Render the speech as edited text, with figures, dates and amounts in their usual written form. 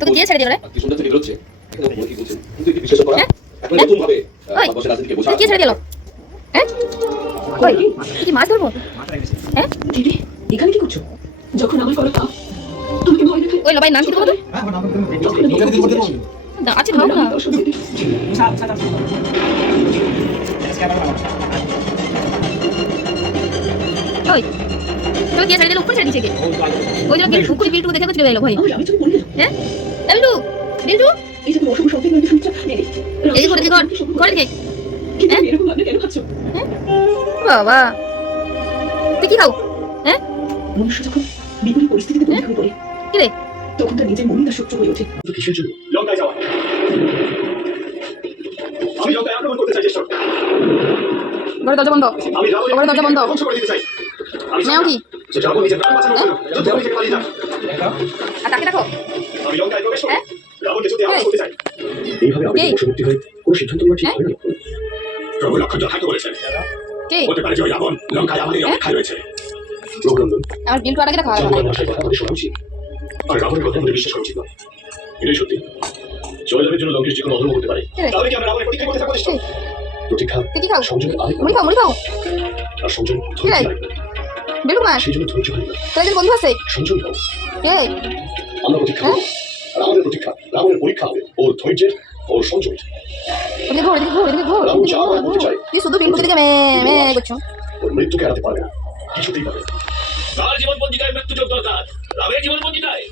তোকে কে ছেড়ে দিল রে? কি সুন্দর থেকে বেরোচ্ছে। এখানে মনে কি বলছেন? কিন্তু এটি বিশ্বাস করা এখন নতুন ভাবে ভারতবর্ষের রাজনীতিকে বোঝা। কে ছেড়ে দিল? হ্যাঁ? কই? তুই কি মাছ ধরবো? হ্যাঁ? দিদি এখানে কি করছো? যখন আমার করা পাপ তুমি কি ভয় দেখে ওই লবাই নাম কি বলতো? আছে ধরো না। ওই তুই কে ছেড়ে দিল? উপরে ছেড়ে দিছে কে? ওই যে কুকুরি বিলটু দেখে চলে এলো ভাই। আমি তুমি বলি হ্যাঁ? বিলটু বিলটু এই যে অশুভ শব্দ কিন্তু শুনছো দিদি এই ঘরে ঘর ঘরে কে? কিন্তু তুমি এরকম ভাবে কেন খাচ্ছো? বাবা তুই কি খাও? হ্যাঁ? মনুষ্য যখন বিপরীত পরিস্থিতিতে বন্দী হয়ে পড়ে কি রে? তখন তার নিজের মনই তার শত্রু হয়ে ওঠে। তো কিসের জন্য লঙ্কায় যাওয়া? আমি লঙ্কায় আক্রমণ করতে চাই চেষ্টা। ঘরে দরজা বন্ধ। আমি রাবণের ঘরে দরজা বন্ধ। ধ্বংস করে দিতে চাই। আমি নাও কি? যে রাবণ নিজের প্রাণ বাঁচানোর জন্য যুদ্ধ করে পালিয়ে যান। আর তাকে দেখো। আমি লঙ্কায় প্রবেশ করে হ্যাঁ? রাবণকে যুদ্ধে আহত করতে চাই। এইভাবে আমি কে? বশবর্তী হয়ে কোনো সিদ্ধান্ত নেওয়া ঠিক হয় না। প্রভু লক্ষণ যথার্থ বলেছেন। কে? হতে পারে যে ওই রাবণ লঙ্কায় আমাদের অপেক্ষায় রয়েছে। প্রভুনন্দন আমার বিলটু আগে দেখা হয় জগন্নাথ মহাশয়ের কথা আমাদের শোনা উচিত। আর রাবণের কথা আমাদের বিশ্বাস করা উচিত নয়। এটাই সত্যি। জয়লাভের জন্য লঙ্কেশ যে কোনো অধর্ম করতে পারে। তাহলে কি আমরা রাবণের প্রতীক্ষা করতে থাকবো নিশ্চয়? প্রতীক্ষা তুই কি খাও? সংযমের আরেক মুড়ি খাও মুড়ি খাও। আর সংযম কি রে? ধৈর্য বিলটু মা সেই জন্য ধৈর্য হয় না তোর একজন বন্ধু আছে? সংযম হও। কে? আমরা প্রতীক্ষা করব। আর আমাদের প্রতীক্ষা রাবণের পরীক্ষা হবে ওর ধৈর্যের ওর সংযমের। এদিকে ঘোর এদিকে ঘোর এদিকে ঘোর রাবণ যা আমায় বলতে চায় তুই শুধু বিলটু দিকে মে করছো। ওর মৃত্যুকে এড়াতে পারবে না কিছুতেই পারবে না। তার জীবন পঞ্জিকায় মৃত্যু যোগ দরকার। রামের জীবন পঞ্জিকায়